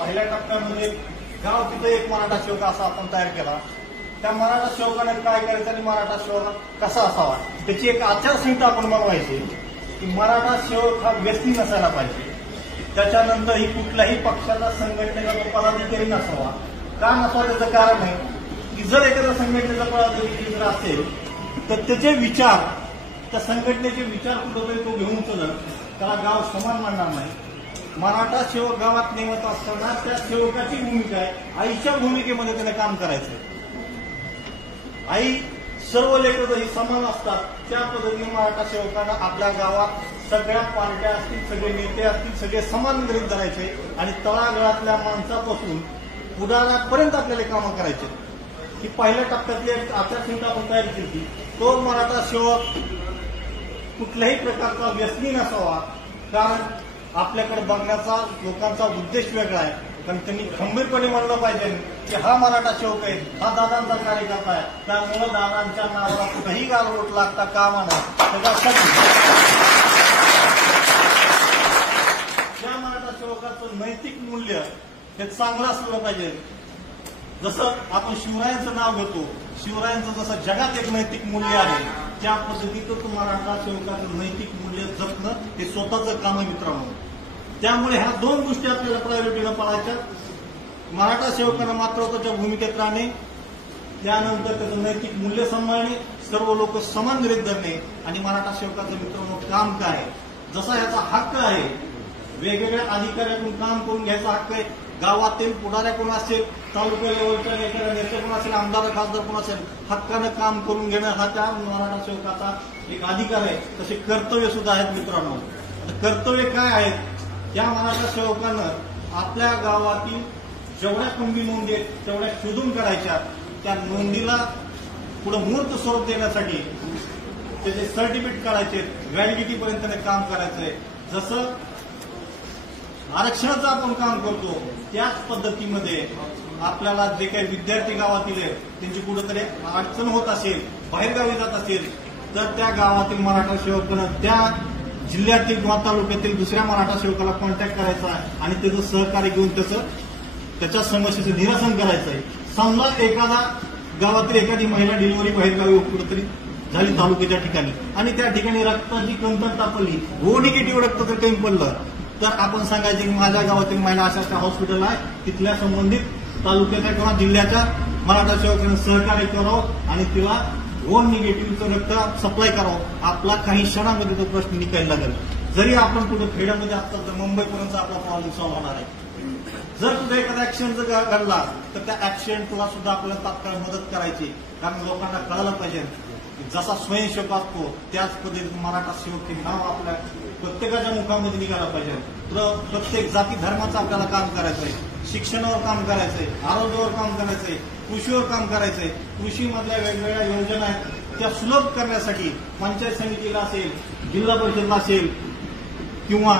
पहिल्या टप्प्यामध्ये गाव तिथं एक मराठा सेवक असा आपण तयार केला. त्या मराठा सेवकाने काय करायचं आणि मराठा सेवक कसा असावा त्याची एक आचारसंहिता आपण बनवायची की मराठा सेवक हा व्यक्ती नसायला पाहिजे. त्याच्यानंतर ही कुठल्याही पक्षाचा संघटनेचा तो पदाधिकारी नसावा. का नसावा त्याचं कारण आहे की जर एखाद्या संघटनेचा पदाधिकारी जर असेल तर त्याचे विचार त्या संघटनेचे विचार कुठेतरी तो घेऊन चलत त्याला गाव समान मानणार नाही. मराठा सेवक गावात नेमत असताना त्या सेवकाची भूमिका आहे आईच्या भूमिकेमध्ये त्याने काम करायचं. आई सर्व लेकरं ही समान असतात त्या पद्धतीने मराठा सेवकांना आपल्या गावात सगळ्या पार्ट्या असतील, सगळे नेते असतील, सगळे समान गरीब धरायचे आणि तळागाळातल्या माणसापासून पुढाऱ्यापर्यंत आपल्याला कामं करायचे. ही पहिल्या टप्प्यातली एक आचारसंहिता आपण तयार केली. तो मराठा सेवक कुठल्याही प्रकारचा व्यसनी नसावा. कारण आपल्याकडे बघण्याचा लोकांचा उद्देश वेगळा आहे. पण त्यांनी खंबीरपणे म्हणलं पाहिजे की हा मराठा सेवक आहे, हा दादांचा कार्यकर्ता आहे, त्यामुळे दादांच्या नावाला कुठेही गालबोट लागता कामा नये. त्याच्यासाठी त्या मराठा सेवकाचं नैतिक मूल्य हे चांगलं असलं पाहिजे. जसं आपण शिवरायांचं नाव घेतो, शिवरायांचं जसं जगात एक नैतिक मूल्य आहे त्या पद्धतीचं मराठा सेवकाचं नैतिक मूल्य जपणं हे स्वतःचं काम आहे मित्रांनो. त्यामुळे ह्या दोन गोष्टी आपल्याला प्रायोरिटीनं पाळायच्या. मराठा सेवकांना मात्र त्याच्या भूमिकेत राहणे, त्यानंतर त्याचं नैतिक मूल्य सांभाळणे, सर्व लोक समान गरीब धरणे आणि मराठा सेवकाचं मित्रांनो काम काय आहे. जसा याचा हक्क आहे वेगवेगळ्या अधिकाऱ्यातून काम करून घ्यायचा हक्क आहे. गावातील पुढाऱ्या कोण असेल, तालुका लेवलच्या एखाद्या नेते कोण असेल, आमदार खासदार कोण असेल, हक्कानं काम करून घेणं हा त्या मराठा सेवकाचा एक अधिकार आहे. तसे कर्तव्य सुद्धा आहेत मित्रांनो. कर्तव्य काय आहेत? या मराठा सेवकानं आपल्या गावातील जेवढ्या कुणबी नोंदी आहेत तेवढ्या शोधून काढायच्या. त्या नोंदीला पुढे मूर्त स्वरूप देण्यासाठी त्याचे सर्टिफिकेट काढायचे, व्हॅलिडिटीपर्यंत काम करायचंय. जसं आरक्षणाचं आपण काम करतो त्याच पद्धतीमध्ये आपल्याला जे काही विद्यार्थी गावातील आहेत त्यांची कुठेतरी अडचण होत असेल, बाहेरगावी जात असेल तर त्या गावातील मराठा सेवकानं त्या जिल्ह्यातील किंवा तालुक्यातील दुसऱ्या मराठा सेवकाला कॉन्टॅक्ट करायचा आहे आणि त्याचं सहकार्य घेऊन त्याच्या समस्येचं निरसन करायचं आहे. समजा एखादा गावातील एखादी महिला डिलिव्हरी बाहेरगावी कुठेतरी झाली तालुक्याच्या ठिकाणी आणि त्या ठिकाणी रक्ताची कमतरता पडली, ओ निगेटिव्ह रक्त जर कमी पडलं तर आपण सांगायचं की माझ्या गावातील महिला अशा हॉस्पिटल आहे, तिथल्या संबंधित तालुक्याच्या किंवा जिल्ह्याच्या मराठा सेवकांना सहकार्य करावं आणि तिला ओ निगेटिव्हचं रक्त सप्लाय करावं. आपला काही क्षणामध्ये तो प्रश्न निघायला लागेल. जरी आपण कुठे खेड्यामध्ये असतात तर मुंबईपर्यंत आपला प्रॉब्लेम सॉल्व्ह होणार आहे. जर कुठे एखादा ऍक्सिडेंट जर घडला तर त्या ऍक्सिडेंटला सुद्धा आपल्याला तात्काळ मदत करायची. कारण लोकांना कळायला पाहिजे जसा स्वयंसेवक असतो त्याच पद्धतीने मराठा सेवक हे नाव आपल्या प्रत्येकाच्या मुखामध्ये निघायला पाहिजे. प्रत्येक जाती धर्माचं आपल्याला काम करायचंय, शिक्षणावर काम करायचंय, आरोग्यावर काम करायचंय, कृषीवर काम करायचंय. कृषीमधल्या वेगवेगळ्या योजना आहेत त्या सुलभ करण्यासाठी पंचायत समितीला असेल, जिल्हा परिषदला असेल किंवा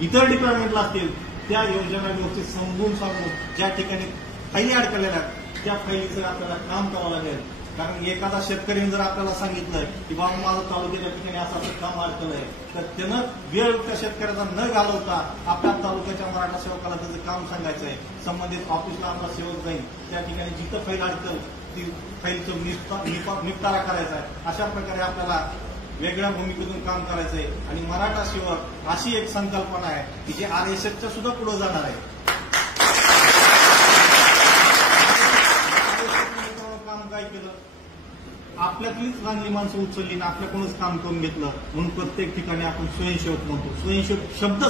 इतर डिपार्टमेंटला असतील त्या योजना व्यवस्थित समजून सांगून ज्या ठिकाणी फाईली अडकलेल्या आहेत त्या फाईलीचं आपल्याला काम करावं लागेल. कारण एखादा शेतकरीने जर आपल्याला सांगितलं की बाबा माझं तालुक्याच्या ठिकाणी असं काम अडकलंय तर त्यानं वेळ त्या शेतकऱ्याचा न घालवता आपल्या तालुक्याच्या मराठा सेवकाला त्याचं काम सांगायचंय. संबंधित ऑफिसला आपला सेवक जाईल, त्या ठिकाणी जिथं फाईल अडकल ती फाईलचं निपटारा करायचा आहे. अशा प्रकारे आपल्याला वेगळ्या भूमिकेतून काम करायचंय. आणि मराठा सेवक अशी एक संकल्पना आहे की जी RSSच्या सुद्धा पुढे जाणार आहे. काम काय केलं, आपल्यातलीच चांगली माणसं उचलली ना आपल्याकडूनच काम करून घेतलं म्हणून प्रत्येक ठिकाणी आपण स्वयंसेवक म्हणतो. स्वयंसेवक शब्द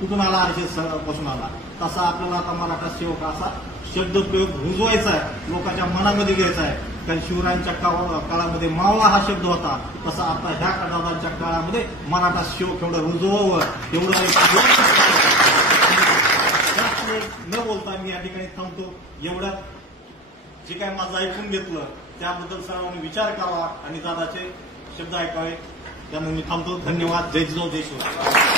कुठून आला, RSS पासून आला. तसा आपल्याला आता मराठा सेवक असा शब्दप्रयोग रुजवायचा आहे, लोकांच्या मनामध्ये घ्यायचा आहे. कारण शिवरायांच्या काळामध्ये मावळा हा शब्द होता, तसा आता ह्या दादांच्या काळामध्ये मराठा सेवक एवढं रुजवावं एवढं न बोलता मी या ठिकाणी थांबतो. एवढ्यात जे काय माझं ऐकून घेतलं त्याबद्दल सर्वांनी विचार करावा आणि दादाचे शब्द ऐकावे. त्यामुळे मी थांबतो. धन्यवाद. जय जिजाऊ जय शिवराय.